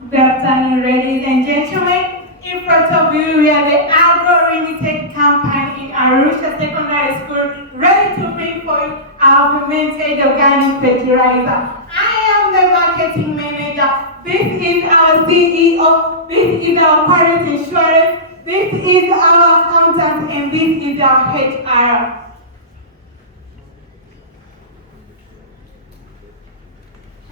Good afternoon, ladies and gentlemen. In front of you, we are the Agro Limited Company in Arusha Secondary School, ready to bring for you our fermented organic fertilizer. I am the marketing manager. This is our CEO. This is our quality insurance. This is our accountant, and this is our HR.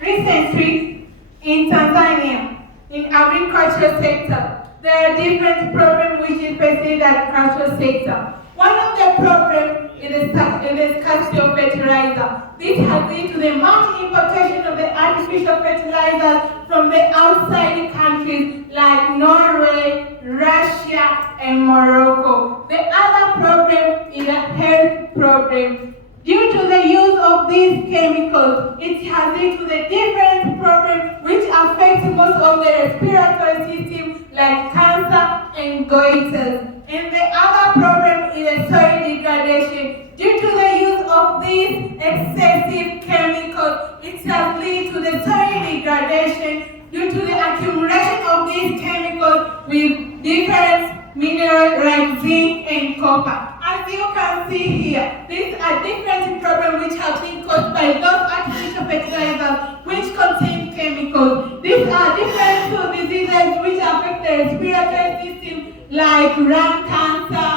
Recently, in Tanzania, in agricultural sector, there are different problems which is facing the agricultural sector. One of the problems is the scarcity of fertilizer. This has led to the much importation of the artificial fertilizers from the outside countries like Norway, Russia, and Morocco. The other problem is a health problem. Due to the use of these chemicals, it has led to the different problems which affect most of the respiratory system like cancer and goiters. And the other problem is the soil degradation. Due to the use of these excessive chemicals, it has led to the soil degradation due to the accumulation of these chemicals with different minerals like zinc and copper. As you can see here, these are different problems which have been caused by those artificial fertilizers which contain chemicals. These are different diseases which affect the respiratory system like lung cancer,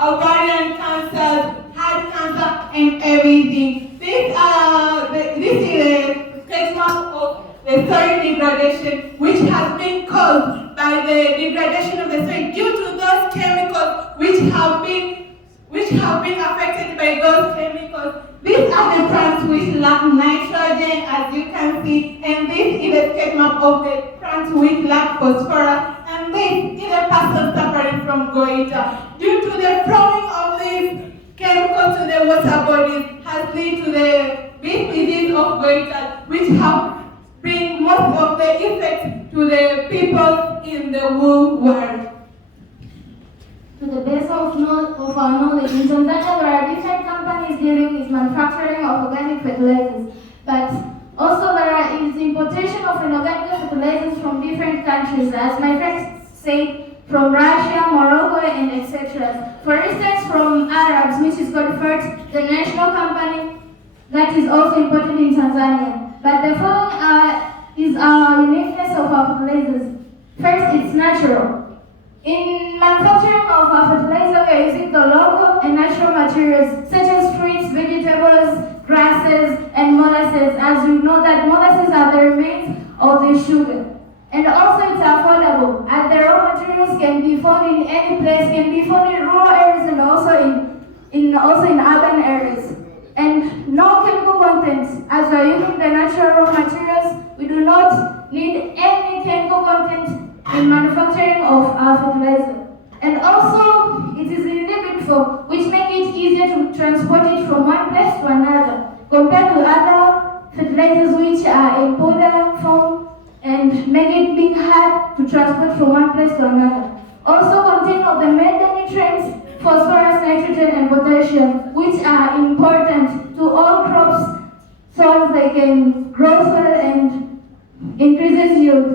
ovarian cancer, heart cancer, and everything. This is a spectrum of the soil degradation which has been caused by the degradation of the soil due to those chemicals which have been affected by those chemicals. These are the plants which lack nitrogen, as you can see, and this is a schema of the plants which lack phosphorus, and this is a person suffering from goiter. Due to the flowing of these chemicals to the water bodies has led to the disease of goiter, which have bring most of the effects to the people in the whole world. To the best of our knowledge, in Tanzania there are different companies dealing with manufacturing of organic fertilizers, but also there is importation of inorganic fertilizers from different countries, as my friends said, from Russia, Morocco, and etc. For instance, from Arabs, which is called FSBL, the national company that is also imported in Tanzania. But the following is our uniqueness of our fertilizers. First, it's natural. In manufacturing of our fertilizer, we are using the local and natural materials such as fruits, vegetables, grasses, and molasses. As you know that molasses are the remains of the sugar. And also it's affordable, as the raw materials can be found in any place, can be found in rural areas and also in urban areas. And no chemical contents. As we are using the natural raw materials, we do not need any chemical content in manufacturing of our fertilizer. And also, it is inevitable, which makes it easier to transport it from one place to another, compared to other fertilizers which are in powder form and make it being hard to transport from one place to another. Also contain of the main nutrients, phosphorus, nitrogen, and potassium, which are important to all crops so they can grow well and increases yield.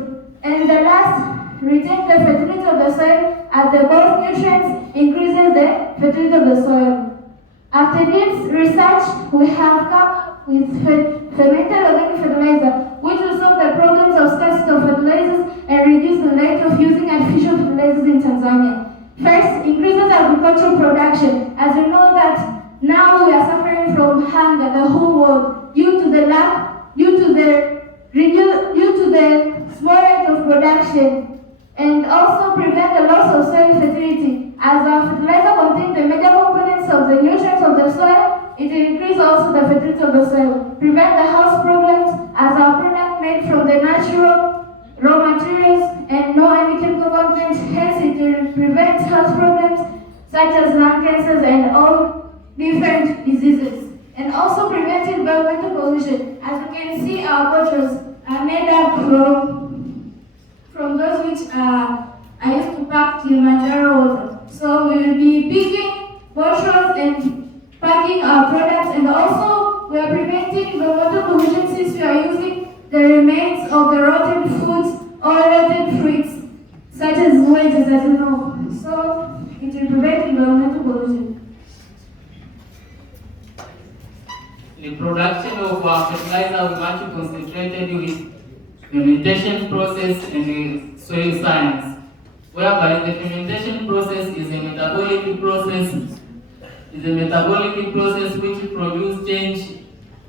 And the last, retain the fertility of the soil, as the both nutrients increases the fertility of the soil. After this research, we have come up with fermented organic fertilizer, which will solve the problems of scarcity of fertilizers and reduce the rate of using artificial fertilizers in Tanzania. First, increases agricultural production, as we know that now we are suffering from hunger, the whole world, due to the small rate of production, and also prevent the loss of soil fertility. As our fertilizer contains the major components of the nutrients of the soil, it increases also the fertility of the soil. Prevent the health problems, as our product made from the natural raw materials and no any chemical content, hence it will prevent health problems such as lung cancers and all different diseases. And also prevent environmental pollution. As you can see, our bottles are made up from those which are used to pack Kilimanjaro water. So we will be picking bottles and packing our products, and also we are preventing environmental pollution since we are using the remains of the rotten foods, oil, wages as you know, so it will prevent environmental pollution. The production of fertilizer we want to concentrate with fermentation process and the soil science, whereby the fermentation process is a metabolic process.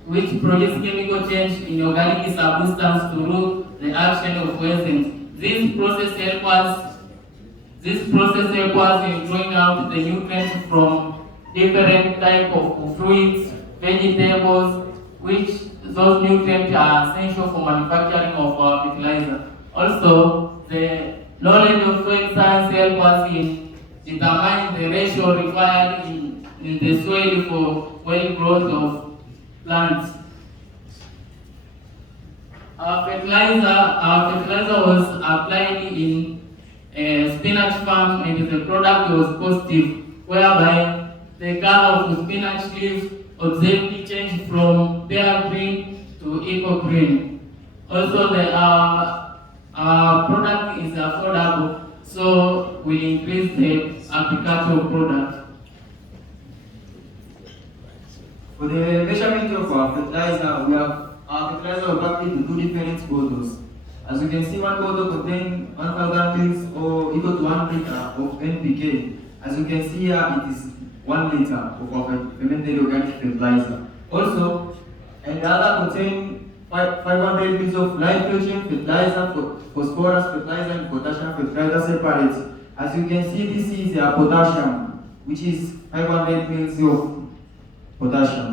Which produce chemical change in organic substance through the action of enzymes. This process helps us in drawing out the nutrients from different type of fruits, vegetables, which those nutrients are essential for manufacturing of our fertilizer. Also, the knowledge of soil science helps us in determining the ratio required in the soil for well growth of plants. Our fertilizer was applied in a spinach farm and the product was positive, whereby the color of the spinach leaves observed change from pale green to eco green. Also, our product is affordable, so we increase the agricultural product. For the measurement of our fertilizer, we have our fertilizer packed into two different bottles. As you can see, one bottle contains 1,000 pills or equal to 1 liter of NPK. As you can see here, it is 1 liter of our fermented organic fertilizer. Also, and the other contain 500 ml of nitrogen fertilizer, phosphorus fertilizer, and potassium fertilizer separate. As you can see, this is potassium, which is 500 ml of potassium.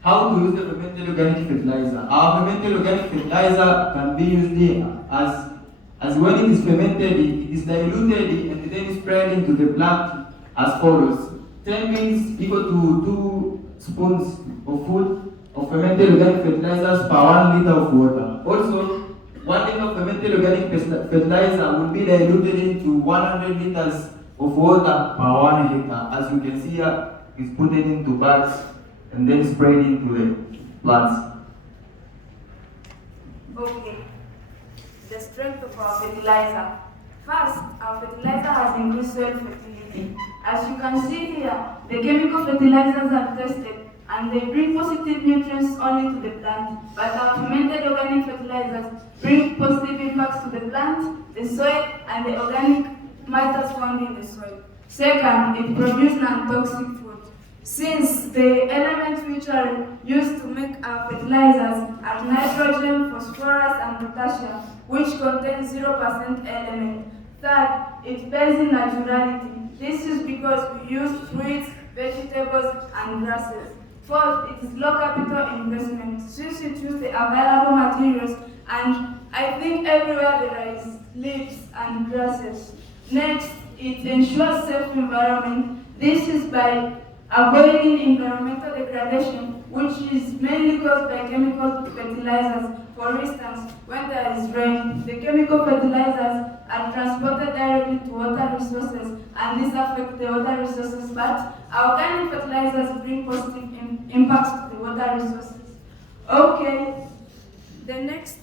How to use the fermented organic fertilizer? Our fermented organic fertilizer can be used as when it is fermented, it is diluted and then spread into the plant as follows. 10 ml equal to 2 spoons of food of fermented organic fertilizers per 1 liter of water. Also, 1 liter of fermented organic fertilizer will be diluted into 100 liters of water per 1 liter. As you can see here, it's put it into bags and then sprayed into the plants. Okay, the strength of our fertilizer. First, our fertilizer has increased soil fertility. As you can see here, the chemical fertilizers are tested and they bring positive nutrients only to the plant, but our fermented organic fertilizers bring positive impacts to the plant, the soil, and the organic matters found in the soil. Second, it produces non-toxic food. Since the elements which are used to make our fertilizers are nitrogen, phosphorus, and potassium, which contain 0% element. Third, it bears in naturality. This is because we use fruits, vegetables, and grasses. Fourth, it is low capital investment since it uses the available materials, and I think everywhere there is leaves and grasses. Next, it ensures safe environment. This is by avoiding environmental degradation, which is mainly caused by chemical fertilizers. For instance, when there is rain, the chemical fertilizers are transported directly to water resources, and this affects the water resources, but our organic fertilizers bring positive impacts to the water resources. Okay, the next.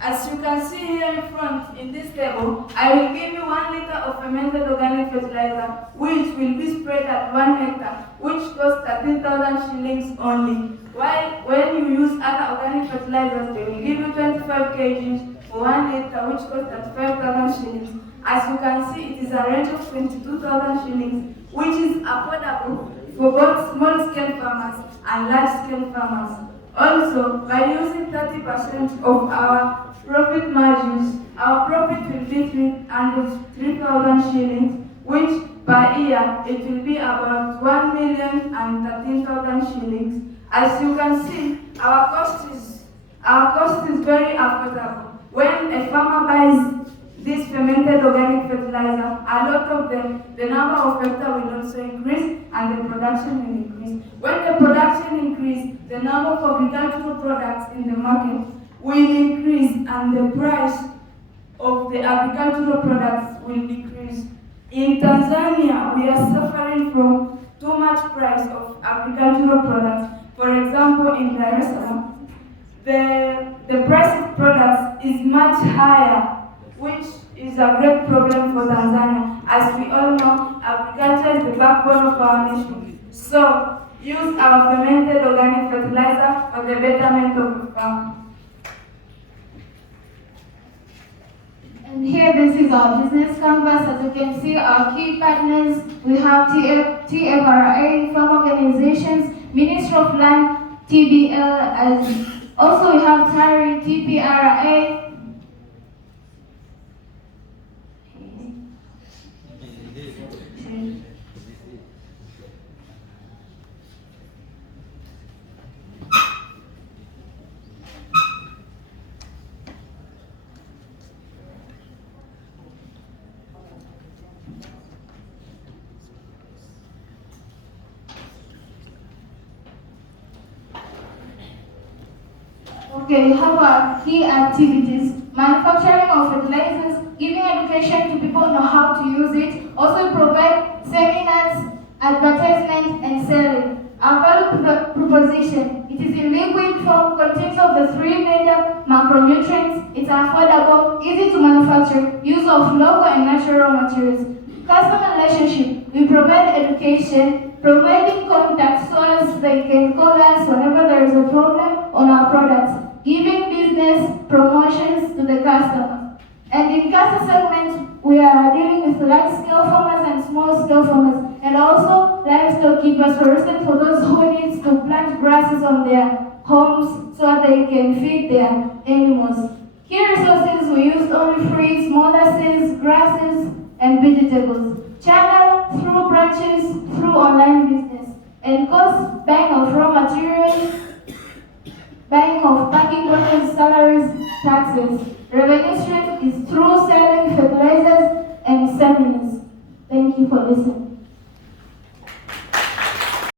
As you can see here in front in this table, I will give you 1 liter of fermented organic fertilizer, which will be spread at 1 hectare, which costs 13,000 shillings only. While when you use other organic fertilizers, they will give you 25 kg for 1 liter, which costs 35,000 shillings. As you can see, it is a range of 22,000 shillings, which is affordable for both small-scale farmers and large-scale farmers. Also, by using 30% of our profit margins, our profit will be 3,000 shillings, which per year it will be about 1,013,000 shillings. As you can see, our cost is very affordable. When a farmer buys this fermented organic fertilizer, a lot of them, the number of hectares will also increase and the production will increase. When the production increases, the number of agricultural products in the market will increase and the price of the agricultural products will decrease. In Tanzania, we are suffering from too much price of agricultural products. For example, in Dar es Salaam, the price of products is much higher, which is a great problem for Tanzania. As we all know, agriculture is the backbone of our nation. So, use our fermented organic fertilizer for the betterment of the farm. And here, this is our business canvas. As you can see, our key partners, we have TFRA, farm organizations, Ministry of Land, TBL, as also we have TARI, TPRA. Okay, we have our key activities. Manufacturing of fertilizers, giving education to people know how to use it. Also provide seminars, advertisement, and selling. Our value proposition, it is in liquid form, contains of the three major macronutrients. It's affordable, easy to manufacture, use of local and natural materials. Customer relationship, we provide education, providing contacts so as they can call us whenever there is a problem on our products, giving business promotions to the customer. And in customer segment, we are dealing with large-scale farmers and small-scale farmers, and also livestock keepers, for instance, for those who need to plant grasses on their homes so that they can feed their animals. Key resources, we use only fruits, molasses, grasses, and vegetables. Channel through branches, through online business. And cost, buying of raw materials, buying of packing bottles, salaries, taxes. Revenue stream is through